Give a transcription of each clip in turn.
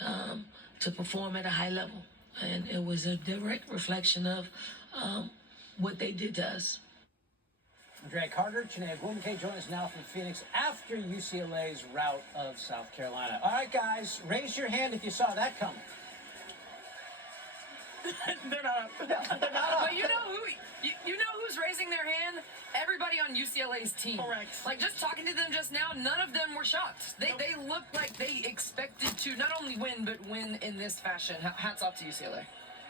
to perform at a high level. And it was a direct reflection of what they did to us. Dre Carter, Chiney Ogwumike join us now from Phoenix after UCLA's rout of South Carolina. All right, guys, raise your hand if you saw that coming. They're not up. They're not up. But you know who? You know who's raising their hand? Everybody on UCLA's team. Correct. Like, just talking to them just now, none of them were shocked. They looked like they expected to not only win, but win in this fashion. Hats off to UCLA.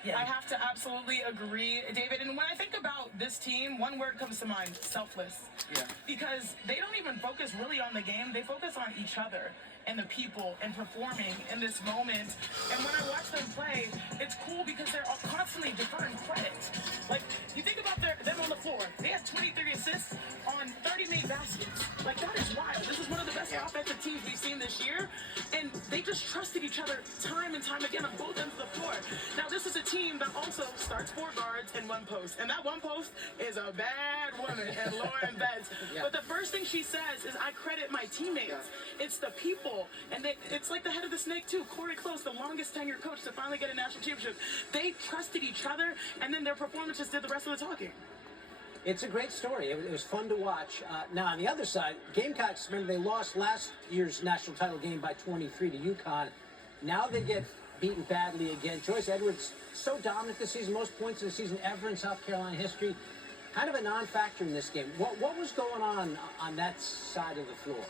Yeah. I have to absolutely agree, David. And when I think about this team, one word comes to mind: selfless. Yeah. Because they don't even focus really on the game. They focus on each other and the people and performing in this moment. And when I watch them play, it's cool because they're all constantly deferring credit. Like, you think about them on the floor. They had 23 assists on 30 made baskets. Like, that is wild. This is one of the best offensive teams we've seen this year. And they just trusted each other time and time again on both ends of the floor. Now, this is a team that also starts 4 guards and 1 post. And that 1 post is a bad woman, and Lauren Betts. Yeah. But the first thing she says is, I credit my teammates. Yeah. It's the people. And it's like the head of the snake, too. Corey Close, the longest tenured coach to finally get a national championship. They trusted each other, and then their performances did the rest of the talking. It's a great story. It was fun to watch. Now, on the other side, Gamecocks, remember, they lost last year's national title game by 23 to UConn. Now they get beaten badly again. Joyce Edwards, so dominant this season, most points in the season ever in South Carolina history. Kind of a non-factor in this game. What was going on that side of the floor?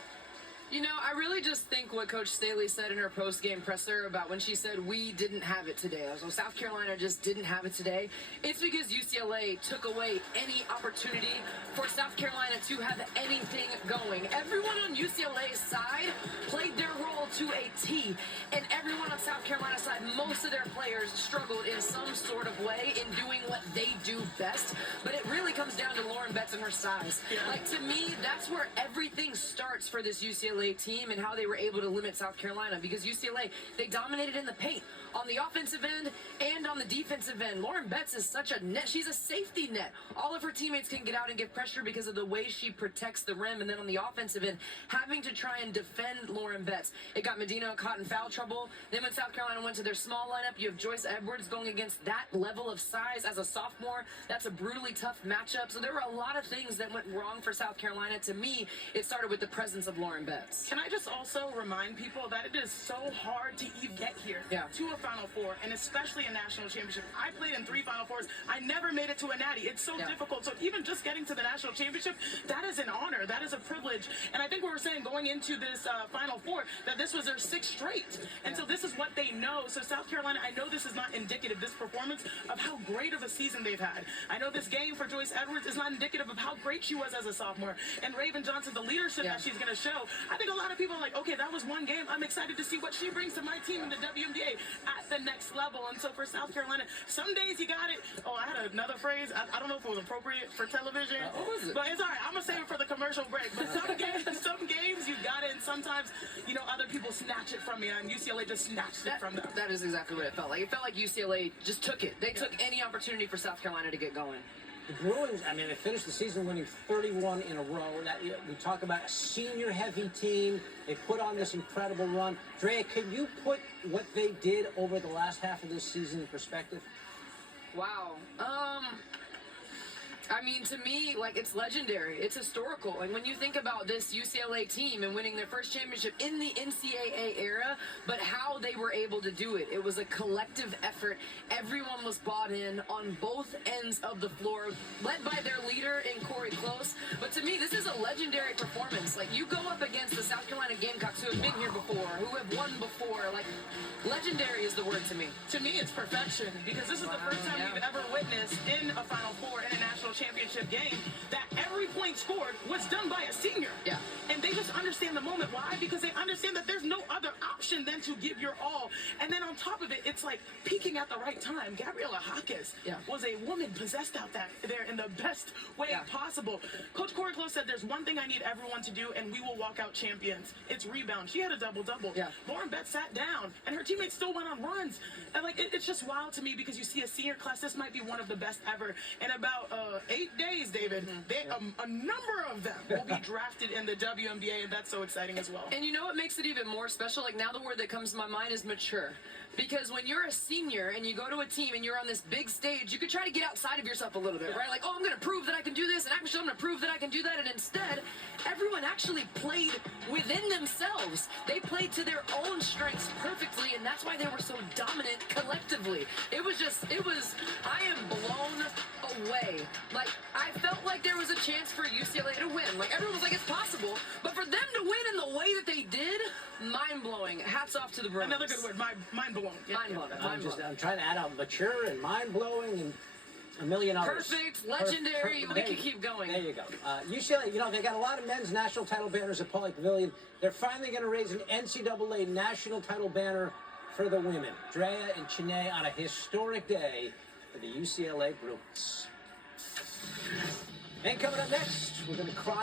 You know, I really just think what Coach Staley said in her post-game presser about when she said we didn't have it today. So South Carolina just didn't have it today. It's because UCLA took away any opportunity for South Carolina to have anything going. Everyone on UCLA's side played their role to a T, and everyone on South Carolina's side, most of their players struggled in some sort of way in doing what they do best. But it really comes down to Lauren Betts and her size. Yeah. Like, to me, that's where everything starts for this UCLA team and how they were able to limit South Carolina, because UCLA, they dominated in the paint on the offensive end and on the defensive end. Lauren Betts is such a net. She's a safety net. All of her teammates can get out and give pressure because of the way she protects the rim. And then on the offensive end, having to try and defend Lauren Betts, it got Medina caught in foul trouble. Then when South Carolina went to their small lineup, you have Joyce Edwards going against that level of size as a sophomore. That's a brutally tough matchup. So there were a lot of things that went wrong for South Carolina. To me, it started with the presence of Lauren Betts. Can I just also remind people that it is so hard to even get here to a Final Four, and especially a national championship. I played in 3 Final Fours. I never made it to a natty. It's so difficult. So even just getting to the national championship, that is an honor. That is a privilege. And I think we were saying going into this Final Four that this was their 6th straight. And so this is what they know. So South Carolina, I know this is not indicative, this performance, of how great of a season they've had. I know this game for Joyce Edwards is not indicative of how great she was as a sophomore. And Raven Johnson, the leadership that she's going to show. I think a lot of people are like, okay, that was one game. I'm excited to see what she brings to my team in the WNBA at the next level. And so for South Carolina, some days you got it. Oh, I had another phrase. I don't know if it was appropriate for television, but it's all right. I'm going to save it for the commercial break. But some games you got it, and sometimes, you know, other people snatch it from you, and UCLA just snatched it from them. That is exactly what it felt like. It felt like UCLA just took it. They took any opportunity for South Carolina to get going. The Bruins, I mean, they finished the season winning 31 in a row. We talk about a senior-heavy team. They put on this incredible run. Dre, can you put what they did over the last half of this season in perspective? Wow. I mean, to me, like, it's legendary. It's historical. And when you think about this UCLA team and winning their first championship in the NCAA era, but how they were able to do it, it was a collective effort. Everyone was bought in on both ends of the floor, led by their leader in Corey Close. But to me, this is a legendary performance. Like, you go up against the South Carolina Gamecocks who have been here before, who have won before. Like, legendary is the word to me. To me, it's perfection, because this is the first time we've ever witnessed in a Final Four in a national championship game that every point scored was done by a senior. Yeah. And they just understand the moment. Why? Because they understand that there's no other option than to give your all. And then on top of it, it's like peaking at the right time. Gabriella Hawkins was a woman possessed out there in the best way possible. Coach Corey Close said, there's one thing I need everyone to do, and we will walk out champions. It's rebound. She had a double-double. Lauren Betts sat down, and her teammates still went on runs. And, like, it's just wild to me, because you see a senior class. This might be one of the best ever. And about 8 days, David. A number of them will be drafted in the WNBA, and that's so exciting as well. And you know what makes it even more special? Like, now the word that comes to my mind is mature. Because when you're a senior and you go to a team and you're on this big stage, you could try to get outside of yourself a little bit, right? Like, oh, I'm going to prove that I can do this, and actually I'm going to prove that I can do that. And instead, everyone actually played within themselves. They played to their own strengths perfectly, and that's why they were so dominant collectively. I am blown away. Like, I felt like there was a chance for UCLA to win. Like, everyone was like, it's possible. But for them to win in the way that they did, mind-blowing. Hats off to the Bruins. Another good word, mind-blowing. Mind-blowing. I'm trying to add out mature and mind-blowing and a million others. Perfect, legendary. We could keep going. There you go. UCLA, they got a lot of men's national title banners at Pauley Pavilion. They're finally going to raise an NCAA national title banner for the women. Drea and Chine on a historic day for the UCLA Bruins. And coming up next, we're going to cry.